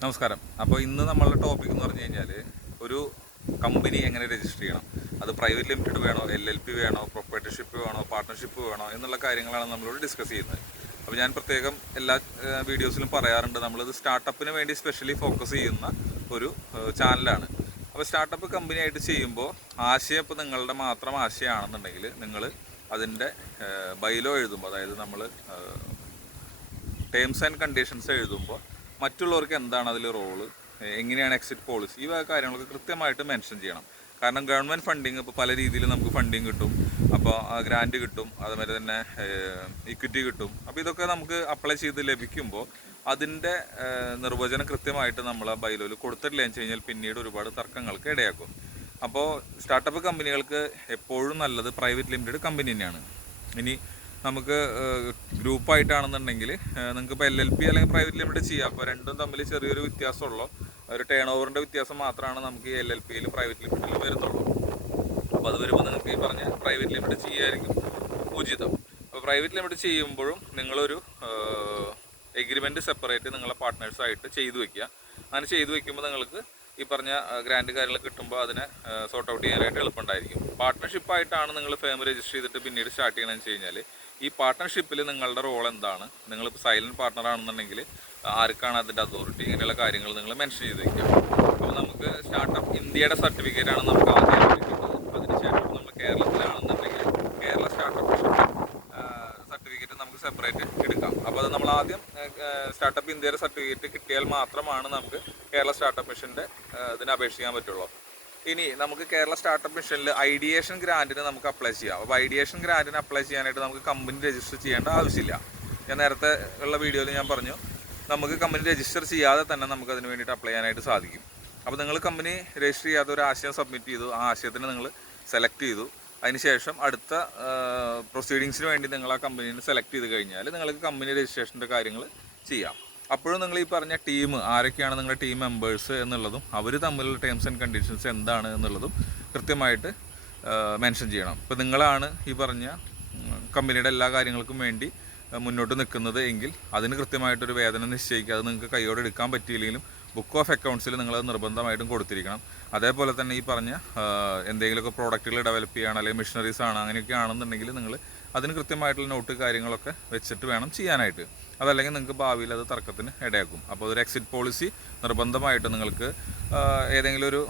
നമസ്കാരം. അപ്പോൾ ഇന്ന് നമ്മളുടെ ടോപ്പിക് എന്ന് പറഞ്ഞു കഴിഞ്ഞാൽ ഒരു കമ്പനി എങ്ങനെ രജിസ്റ്റർ ചെയ്യണം, അത് പ്രൈവറ്റ് ലിമിറ്റഡ് വേണോ, LLP വേണോ, പ്രൊപ്പറേറ്റർഷിപ്പ് വേണോ, പാർട്ട്ണർഷിപ്പ് വേണോ എന്നുള്ള കാര്യങ്ങളാണ് നമ്മളോട് ഡിസ്കസ് ചെയ്യുന്നത്. അപ്പോൾ ഞാൻ പ്രത്യേകം എല്ലാ വീഡിയോസിലും പറയാറുണ്ട്, നമ്മളിത് സ്റ്റാർട്ടപ്പിന് വേണ്ടി സ്പെഷ്യലി ഫോക്കസ് ചെയ്യുന്ന ഒരു ചാനലാണ്. അപ്പോൾ സ്റ്റാർട്ടപ്പ് കമ്പനി ആയിട്ട് ചെയ്യുമ്പോൾ ആശയം ഇപ്പോൾ നിങ്ങളുടെ മാത്രം ആശയമാണെന്നുണ്ടെങ്കിൽ നിങ്ങൾ അതിൻ്റെ ബൈലോ എഴുതുമ്പോൾ, അതായത് നമ്മൾ ടേംസ് ആൻഡ് കണ്ടീഷൻസ് എഴുതുമ്പോൾ മറ്റുള്ളവർക്ക് എന്താണ് അതിൽ റോള്, എങ്ങനെയാണ് എക്സിറ്റ് പോളിസി, ഈ കാര്യങ്ങളൊക്കെ കൃത്യമായിട്ട് മെൻഷൻ ചെയ്യണം. കാരണം ഗവൺമെൻറ് ഫണ്ടിങ് ഇപ്പോൾ പല രീതിയിൽ നമുക്ക് ഫണ്ടിങ് കിട്ടും, അപ്പോൾ ഗ്രാൻറ്റ് കിട്ടും, അതുമാതിരി തന്നെ ഇക്വിറ്റി കിട്ടും. അപ്പോൾ ഇതൊക്കെ നമുക്ക് അപ്ലൈ ചെയ്ത് ലഭിക്കുമ്പോൾ അതിൻ്റെ നിർവചനം കൃത്യമായിട്ട് നമ്മൾ ആ ബൈലോയിൽ കൊടുത്തിട്ടില്ല എന്ന് വെച്ച് കഴിഞ്ഞാൽ പിന്നീട് ഒരുപാട് തർക്കങ്ങൾക്ക് ഇടയാക്കും. അപ്പോൾ സ്റ്റാർട്ടപ്പ് കമ്പനികൾക്ക് എപ്പോഴും നല്ലത് പ്രൈവറ്റ് ലിമിറ്റഡ് കമ്പനി തന്നെയാണ്. ഇനി നമുക്ക് ഗ്രൂപ്പായിട്ടാണെന്നുണ്ടെങ്കിൽ നിങ്ങൾക്ക് ഇപ്പോൾ LLP അല്ലെങ്കിൽ പ്രൈവറ്റ് ലിമിറ്റഡ് ചെയ്യാം. അപ്പോൾ രണ്ടും തമ്മിൽ ചെറിയൊരു വ്യത്യാസമുള്ളൂ, ഒരു ടേൺ ഓവറിൻ്റെ വ്യത്യാസം മാത്രമാണ് നമുക്ക് ഈ LLPയിലും പ്രൈവറ്റ് ലിമിറ്റഡിലും വരുന്നുള്ളൂ. അപ്പോൾ അത് വരുമ്പോൾ നിങ്ങൾക്ക് ഈ പറഞ്ഞ പ്രൈവറ്റ് ലിമിറ്റഡ് ചെയ്യായിരിക്കും ഉചിതം. അപ്പോൾ പ്രൈവറ്റ് ലിമിറ്റഡ് ചെയ്യുമ്പോഴും നിങ്ങളൊരു എഗ്രിമെൻറ്റ് സെപ്പറേറ്റ് നിങ്ങളെ പാർട്ട്നേഴ്സായിട്ട് ചെയ്തു വയ്ക്കുക. അങ്ങനെ ചെയ്തു വയ്ക്കുമ്പോൾ നിങ്ങൾക്ക് ഈ പറഞ്ഞ ഗ്രാൻഡ് കാര്യങ്ങൾ കിട്ടുമ്പോൾ അതിനെ സോർട്ട് ഔട്ട് ചെയ്യാനായിട്ട് എളുപ്പമുണ്ടായിരിക്കും. പാർട്ട്ണർഷിപ്പായിട്ടാണ് നിങ്ങൾ ഫേം രജിസ്റ്റർ ചെയ്തിട്ട് പിന്നീട് സ്റ്റാർട്ട് ചെയ്യണമെന്ന് വെച്ച് കഴിഞ്ഞാൽ ഈ പാർട്ട്ണർഷിപ്പിൽ നിങ്ങളുടെ റോൾ എന്താണ്, നിങ്ങളിപ്പോൾ സൈലൻറ്റ് പാർട്ട്ണർ ആണെന്നുണ്ടെങ്കിൽ ആർക്കാണ് അതിൻ്റെ അതോറിറ്റി, ഇങ്ങനെയുള്ള കാര്യങ്ങൾ നിങ്ങൾ മെൻഷൻ ചെയ്ത് വയ്ക്കുക. അപ്പോൾ നമുക്ക് സ്റ്റാർട്ടപ്പ് ഇന്ത്യയുടെ സർട്ടിഫിക്കറ്റാണ് നമുക്ക് ആദ്യം കിട്ടുന്നത്. അതിനുശേഷം നമ്മൾ കേരളത്തിലാണെന്നുണ്ടെങ്കിൽ കേരള സ്റ്റാർട്ടപ്പ് സർട്ടിഫിക്കറ്റ് നമുക്ക് സെപ്പറേറ്റ് എടുക്കാം. അപ്പോൾ അത് നമ്മൾ ആദ്യം സ്റ്റാർട്ടപ്പ് ഇന്ത്യയുടെ സർട്ടിഫിക്കറ്റ് കിട്ടിയാൽ മാത്രമാണ് നമുക്ക് കേരള സ്റ്റാർട്ടപ്പ് മിഷൻ്റെ ഇതിന് അപേക്ഷിക്കാൻ പറ്റുള്ളൂ. ഇനി നമുക്ക് കേരള സ്റ്റാർട്ടപ്പ് മിഷനിൽ ഐഡിയേഷൻ ഗ്രാൻറ്റിന് നമുക്ക് അപ്ലൈ ചെയ്യാം. അപ്പോൾ ഐഡിയേഷൻ ഗ്രാൻറ്റിന് അപ്ലൈ ചെയ്യാനായിട്ട് നമുക്ക് കമ്പനി രജിസ്റ്റർ ചെയ്യേണ്ട ആവശ്യമില്ല. ഞാൻ നേരത്തെ ഉള്ള വീഡിയോയിൽ ഞാൻ പറഞ്ഞു, നമുക്ക് കമ്പനി രജിസ്റ്റർ ചെയ്യാതെ തന്നെ നമുക്ക് അതിന് വേണ്ടിയിട്ട് അപ്ലൈ ചെയ്യാനായിട്ട് സാധിക്കും. അപ്പോൾ നിങ്ങൾ കമ്പനി രജിസ്റ്റർ ചെയ്യാത്ത ഒരു ആശയം സബ്മിറ്റ് ചെയ്തു, ആ ആശയത്തിന് നിങ്ങൾ സെലക്ട് ചെയ്തു, അതിനുശേഷം അടുത്ത പ്രൊസീഡിങ്സിന് വേണ്ടി നിങ്ങൾ ആ കമ്പനീനെ സെലക്ട് ചെയ്ത് കഴിഞ്ഞാൽ നിങ്ങൾക്ക് കമ്പനി രജിസ്ട്രേഷൻ്റെ കാര്യങ്ങൾ ചെയ്യാം. അപ്പോഴും നിങ്ങൾ ഈ പറഞ്ഞ ടീം ആരൊക്കെയാണ് നിങ്ങളുടെ ടീം മെമ്പേഴ്സ് എന്നുള്ളതും അവർ തമ്മിലുള്ള ടേംസ് ആൻഡ് കണ്ടീഷൻസ് എന്താണ് എന്നുള്ളതും കൃത്യമായിട്ട് മെൻഷൻ ചെയ്യണം. ഇപ്പോൾ നിങ്ങളാണ് ഈ പറഞ്ഞ കമ്പനിയുടെ എല്ലാ കാര്യങ്ങൾക്കും വേണ്ടി മുന്നോട്ട് നിൽക്കുന്നത് എങ്കിൽ അതിന് കൃത്യമായിട്ടൊരു വേതനം നിശ്ചയിക്കുക. അത് നിങ്ങൾക്ക് കൈയോടെ എടുക്കാൻ പറ്റിയില്ലെങ്കിലും ബുക്ക് ഓഫ് അക്കൗണ്ട്സിൽ നിങ്ങളത് നിർബന്ധമായിട്ടും കൊടുത്തിരിക്കണം. അതേപോലെ തന്നെ ഈ പറഞ്ഞ എന്തെങ്കിലുമൊക്കെ പ്രോഡക്റ്റുകൾ ഡെവലപ്പ് ചെയ്യുകയാണ് അല്ലെങ്കിൽ മിഷനറീസ് ആണ് അങ്ങനെയൊക്കെ ആണെന്നുണ്ടെങ്കിൽ നിങ്ങൾ അതിന് കൃത്യമായിട്ടുള്ള നോട്ട് കാര്യങ്ങളൊക്കെ വെച്ചിട്ട് വേണം ചെയ്യാനായിട്ട്. അതല്ലെങ്കിൽ നിങ്ങൾക്ക് ഭാവിയിൽ അത് തർക്കത്തിന് ഇടയാക്കും. അപ്പോൾ ഒരു എക്സിറ്റ് പോളിസി നിർബന്ധമായിട്ട് നിങ്ങൾക്ക് ഏതെങ്കിലും ഒരു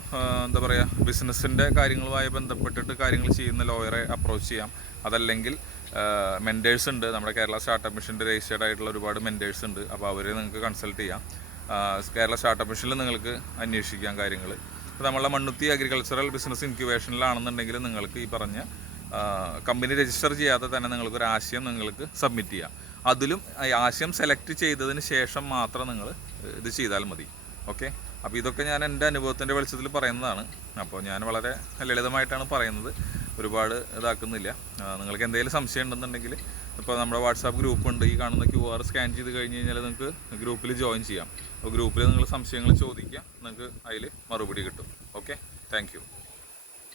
എന്താ പറയുക ബിസിനസ്സിൻ്റെ കാര്യങ്ങളുമായി ബന്ധപ്പെട്ടിട്ട് കാര്യങ്ങൾ ചെയ്യുന്ന ലോയറെ അപ്രോച്ച് ചെയ്യാം. അതല്ലെങ്കിൽ മെൻറ്റേഴ്സ് ഉണ്ട്, നമ്മുടെ കേരള സ്റ്റാർട്ടപ്പ് മിഷൻ്റെ രജിസ്റ്റേർഡ് ആയിട്ടുള്ള ഒരുപാട് മെൻറ്റേഴ്സ് ഉണ്ട്. അപ്പോൾ അവരെ നിങ്ങൾക്ക് കൺസൾട്ട് ചെയ്യാം. കേരള സ്റ്റാർട്ടപ്പ് മിഷനിൽ നിങ്ങൾക്ക് അന്വേഷിക്കാം കാര്യങ്ങൾ. ഇപ്പോൾ നമ്മളെ മണ്ണുത്തി അഗ്രികൾച്ചറൽ ബിസിനസ് ഇൻക്യുബേഷനിലാണെന്നുണ്ടെങ്കിൽ നിങ്ങൾക്ക് ഈ പറഞ്ഞ കമ്പനി രജിസ്റ്റർ ചെയ്യാതെ തന്നെ നിങ്ങൾക്കൊരു ആശയം നിങ്ങൾക്ക് സബ്മിറ്റ് ചെയ്യാം. അതിലും ആശയം സെലക്ട് ചെയ്തതിന് ശേഷം മാത്രം നിങ്ങൾ ഇത് ചെയ്താൽ മതി. ഓക്കെ, അപ്പോൾ ഇതൊക്കെ ഞാൻ എൻ്റെ അനുഭവത്തിൻ്റെ വെളിച്ചത്തിൽ പറയുന്നതാണ്. അപ്പോൾ ഞാൻ വളരെ ലളിതമായിട്ടാണ് പറയുന്നത്, ഒരുപാട് ഇതാക്കുന്നില്ല. നിങ്ങൾക്ക് എന്തെങ്കിലും സംശയം ഉണ്ടെന്നുണ്ടെങ്കിൽ ഇപ്പോൾ നമ്മുടെ വാട്സാപ്പ് ഗ്രൂപ്പ് ഉണ്ട്, ഈ കാണുന്ന QR സ്കാൻ ചെയ്ത് കഴിഞ്ഞ് കഴിഞ്ഞാൽ നിങ്ങൾക്ക് ഗ്രൂപ്പിൽ ജോയിൻ ചെയ്യാം. അപ്പോൾ ഗ്രൂപ്പിൽ നിങ്ങൾ സംശയങ്ങൾ ചോദിക്കുക, നിങ്ങൾക്ക് അതിൽ മറുപടി കിട്ടും. Okay, thank you.